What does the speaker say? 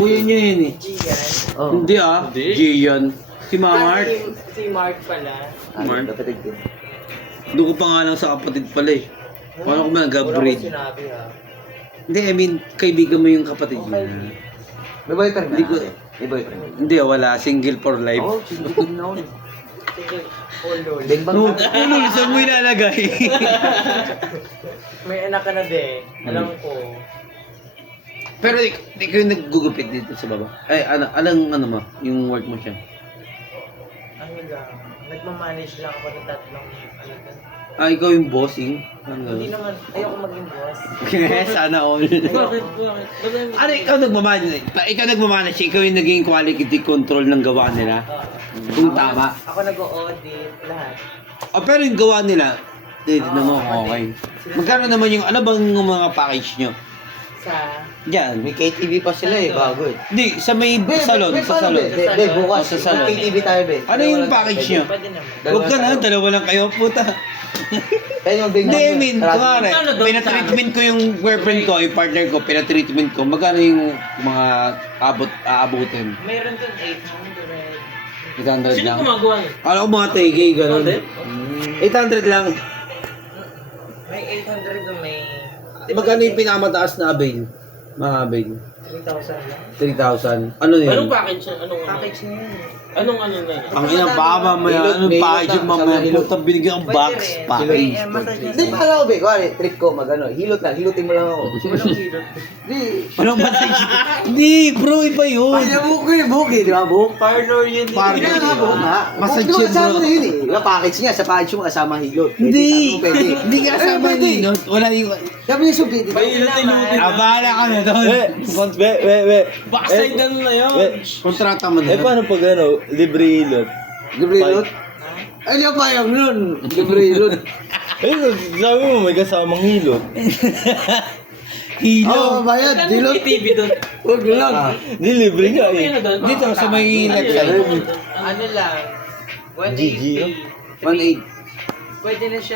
Kuya niya yun eh. Gian. Oh. Hindi ah. Gian. Si Mama Art. Si Mark pala. Mark. Kapatid ko. Doon ko pa nga lang sa kapatid pala eh. Paano ko ba Wala ko nag-upgrade? sinabi ha. Hindi, I mean, kaibigan mo yung kapatid niya. May boyfriend na? Hindi ko- May boyfriend. Hindi, wala. Single for life. Oo, single na ako. Sige, hold on. Bengbang No, na. ano, saan mo ilalagay? May anak ka na din. Alam ko. Pero ikaw yung naggugupit dito sa baba. Ay, ano mo? Yung work mo siya. Ano lang. Nagmamanage lang ako ng tatlong ano doon. Ah, ikaw yung bossing? Ano? Hindi naman. Ayoko maging boss. Sana all. Bakit? Ano, ikaw nagmamanage? Ikaw nagmamanage, ikaw yung naging quality control ng gawa nila? Kung tama. Ako nag-audit lahat. Oh, pero yung gawa nila, tignan mo, okay. Magkano naman yung, ano bang mga package nyo? Sa... Diyan. May KTV pa sila eh, bago eh. Hindi, sa may salon, sa salon. Be, bukas. Sa salon. May KTV tayo, be. Ano yung package nyo? Pwede naman. Huwag ka na, dalawa lang kayo, puta. Kaya yung Hindi, I mean, kumari, Ano doon? pinatreatment ko yung girlfriend ko, yung partner ko, pinatreatment ko, magkano yung mga aabutin? Mayroon doon 800. 800 lang. gumagawa niyo? Kala ko mga tege, gano'n. 800 lang. May 800 doon, may... Magkano yung pinakamataas na avail? Mga avail? 3,000 lang. 3,000. Ano yun? Anong package na? Anong ano? Package na yun. Anong ano na yun? Ang ina pa mamaya, Hilot, anong may package hilot yung lang, mamaya? sa hilot. Puta, binigyan ang box Pwede rin. package. May massage Hindi, na akala ko, be. Kuwari, trick ko, mag-ano. Hilot lang. Hilutin mo lang ako. Walang hilot. Hindi. Anong massage? Hindi, bro, iba yun. Ay, buhok ko yung buhok eh, di ba? Buhok. Parlor yun. Parlor. Hindi nga buhok nga. Massage Di ba yun, kasama bro. na yun eh. Diba, package nga. Sa package mo kasama hilot. Pwede, Hindi, sabi mo, pwede. hindi ka kasama Pwede. yun. Wala yung... Sabi niya, subi, di ba? Ah, bahala ka na doon. Backside ganun na yun. Kontrata mo na. Paano pag ano, libre hilot? Libre hilot? Ay, di pa yung nun. Libre hilot. Eh, sabi mo may kasamang hilot. Hilo. Oo, bayad. Hilot. TV doon. Huwag lang. Di libre nga eh. Ano doon? Dito, sa may left side. Ano lang. GG, 180. 1.8. Pwede na siya.